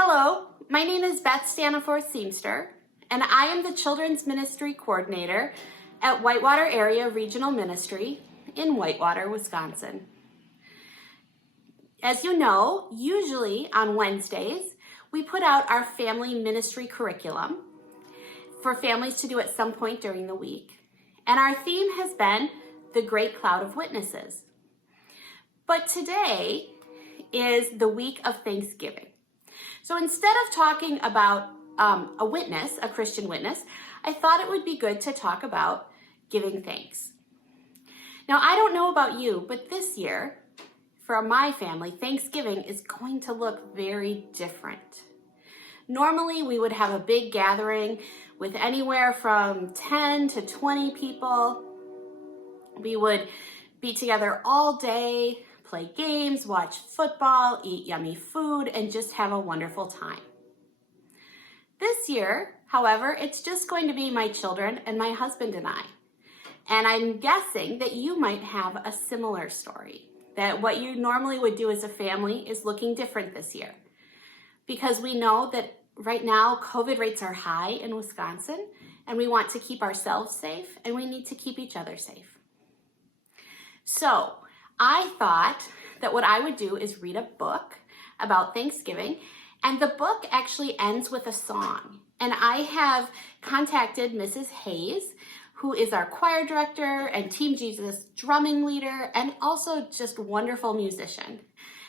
Hello, my name is Beth Staniforth Seamster, and I am the Children's Ministry Coordinator at Whitewater Area Regional Ministry in Whitewater, Wisconsin. As you know, usually on Wednesdays, we put out our family ministry curriculum for families to do at some point during the week. And our theme has been the Great Cloud of Witnesses. But today is the week of Thanksgiving. So instead of talking about a witness, a Christian witness, I thought it would be good to talk about giving thanks. Now, I don't know about you, but this year, for my family, Thanksgiving is going to look very different. Normally, we would have a big gathering with anywhere from 10 to 20 people. We would be together all day, play games, watch football, eat yummy food, and just have a wonderful time. This year, however, it's just going to be my children and my husband and I. And I'm guessing that you might have a similar story, that what you normally would do as a family is looking different this year. Because we know that right now, COVID rates are high in Wisconsin, and we want to keep ourselves safe, and we need to keep each other safe. So I thought that what I would do is read a book about Thanksgiving, and the book actually ends with a song. And I have contacted Mrs. Hayes, who is our choir director and Team Jesus drumming leader, and also just wonderful musician.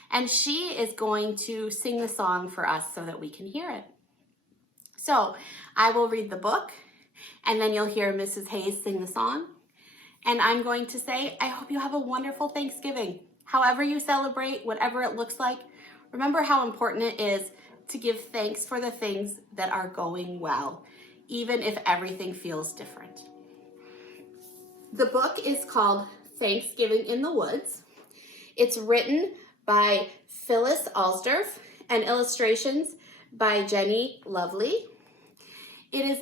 And she is going to sing the song for us so that we can hear it. So I will read the book, and then you'll hear Mrs. Hayes sing the song. And I'm going to say, I hope you have a wonderful Thanksgiving. However you celebrate, whatever it looks like, remember how important it is to give thanks for the things that are going well, even if everything feels different. The book is called Thanksgiving in the Woods. It's written by Phyllis Alsdorf and illustrations by Jenny Lovely. It is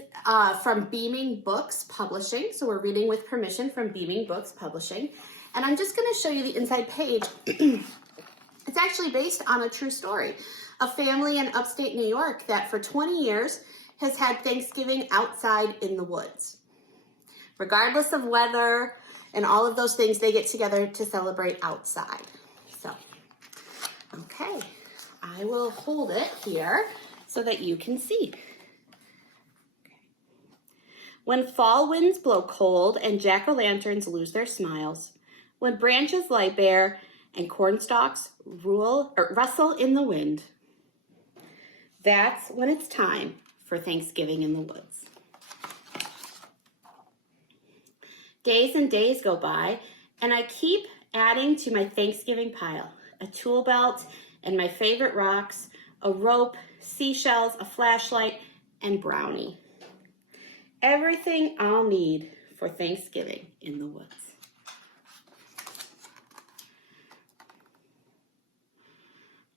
from Beaming Books Publishing, so we're reading with permission from Beaming Books Publishing. And I'm just going to show you the inside page. It's actually based on a true story. A family in upstate New York that for 20 years has had Thanksgiving outside in the woods. Regardless of weather and all of those things, they get together to celebrate outside. So, okay, I will hold it here so that you can see. When fall winds blow cold and jack-o'-lanterns lose their smiles, when branches lie bare and cornstalks rustle in the wind, that's when it's time for Thanksgiving in the woods. Days and days go by, and I keep adding to my Thanksgiving pile: a tool belt and my favorite rocks, a rope, seashells, a flashlight, and brownie. Everything I'll need for Thanksgiving in the woods.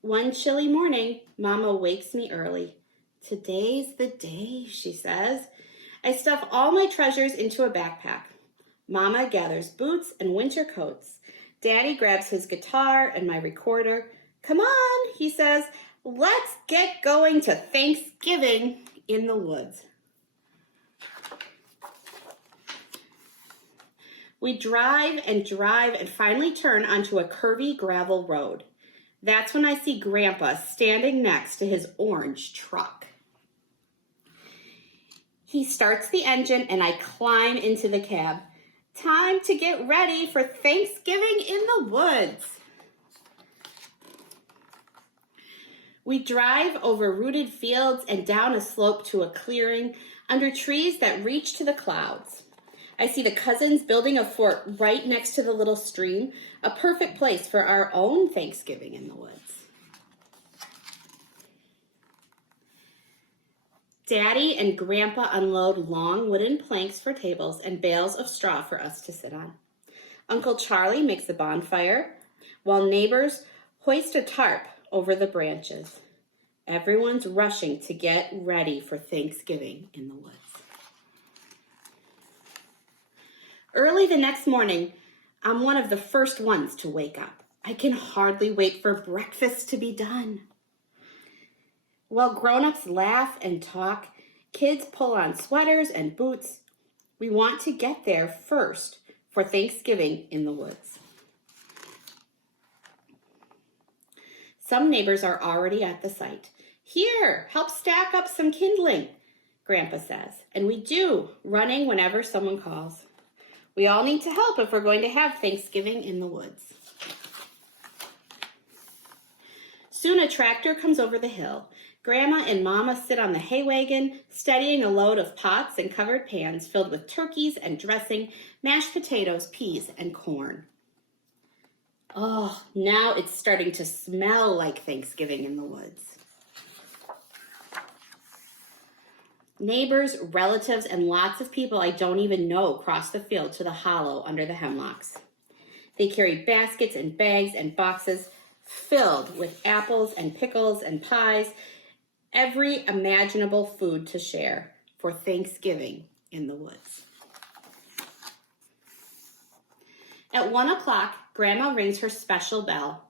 One chilly morning, Mama wakes me early. Today's the day, she says. I stuff all my treasures into a backpack. Mama gathers boots and winter coats. Daddy grabs his guitar and my recorder. Come on, he says, let's get going to Thanksgiving in the woods. We drive and finally turn onto a curvy gravel road. That's when I see Grandpa standing next to his orange truck. He starts the engine and I climb into the cab. Time to get ready for Thanksgiving in the woods. We drive over rooted fields and down a slope to a clearing under trees that reach to the clouds. I see the cousins building a fort right next to the little stream, a perfect place for our own Thanksgiving in the woods. Daddy and Grandpa unload long wooden planks for tables and bales of straw for us to sit on. Uncle Charlie makes a bonfire, while neighbors hoist a tarp over the branches. Everyone's rushing to get ready for Thanksgiving in the woods. Early the next morning, I'm one of the first ones to wake up. I can hardly wait for breakfast to be done. While grown-ups laugh and talk, kids pull on sweaters and boots. We want to get there first for Thanksgiving in the woods. Some neighbors are already at the site. Here, help stack up some kindling, Grandpa says. And we do, running whenever someone calls. We all need to help if we're going to have Thanksgiving in the woods. Soon a tractor comes over the hill. Grandma and Mama sit on the hay wagon, steadying a load of pots and covered pans filled with turkeys and dressing, mashed potatoes, peas, and corn. Oh, now it's starting to smell like Thanksgiving in the woods. Neighbors, relatives, and lots of people I don't even know cross the field to the hollow under the hemlocks. They carry baskets and bags and boxes filled with apples and pickles and pies, every imaginable food to share for Thanksgiving in the woods. At 1 o'clock, Grandma rings her special bell.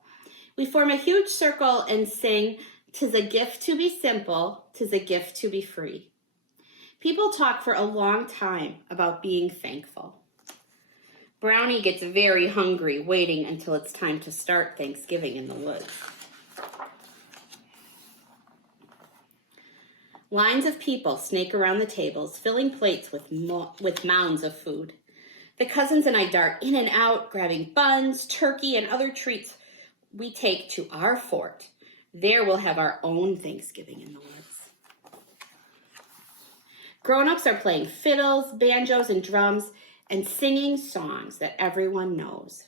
We form a huge circle and sing, "'Tis a gift to be simple, 'tis a gift to be free." People talk for a long time about being thankful. Brownie gets very hungry waiting until it's time to start Thanksgiving in the woods. Lines of people snake around the tables, filling plates with mounds of food. The cousins and I dart in and out, grabbing buns, turkey, and other treats we take to our fort. There we'll have our own Thanksgiving in the woods. Grown-ups are playing fiddles, banjos, and drums, and singing songs that everyone knows.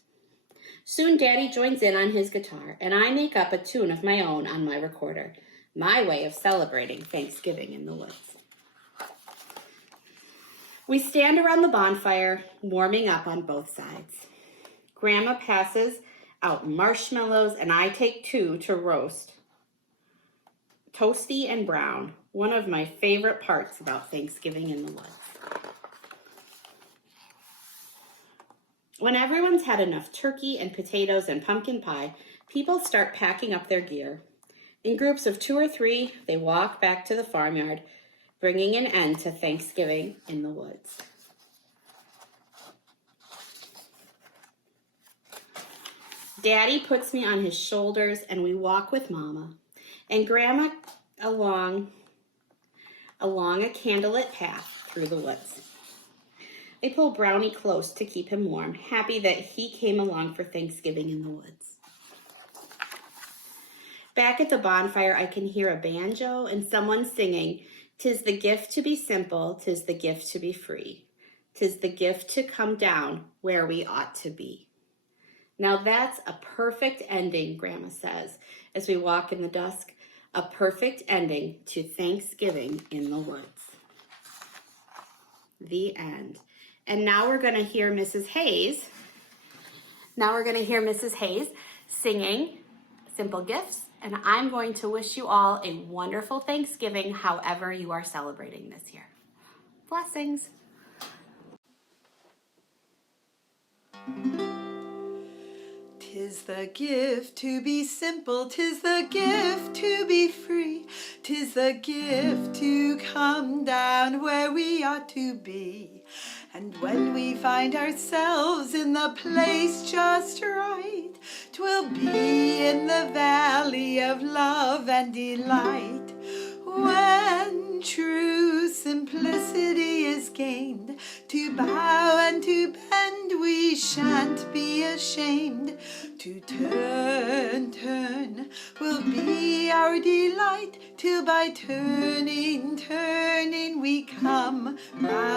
Soon Daddy joins in on his guitar, and I make up a tune of my own on my recorder, my way of celebrating Thanksgiving in the woods. We stand around the bonfire, warming up on both sides. Grandma passes out marshmallows, and I take 2 to roast. Toasty and brown, one of my favorite parts about Thanksgiving in the woods. When everyone's had enough turkey and potatoes and pumpkin pie, people start packing up their gear. In groups of 2 or 3, they walk back to the farmyard, bringing an end to Thanksgiving in the woods. Daddy puts me on his shoulders and we walk with Mama and Grandma along a candlelit path through the woods. They pull Brownie close to keep him warm, happy that he came along for Thanksgiving in the woods. Back at the bonfire, I can hear a banjo and someone singing, "'Tis the gift to be simple, 'tis the gift to be free. 'Tis the gift to come down where we ought to be." Now that's a perfect ending, Grandma says, as we walk in the dusk. A perfect ending to Thanksgiving in the woods. The end. And now we're going to hear Mrs. Hayes. Singing Simple Gifts. And I'm going to wish you all a wonderful Thanksgiving, however you are celebrating this year. Blessings. Tis the gift to be simple, 'tis the gift to be free, 'tis the gift to come down where we ought to be. And when we find ourselves in the place just right, 'twill be in the valley of love and delight. When true simplicity is gained, to bow and to bend we shan't be ashamed. To turn will be our delight, till by turning we come round.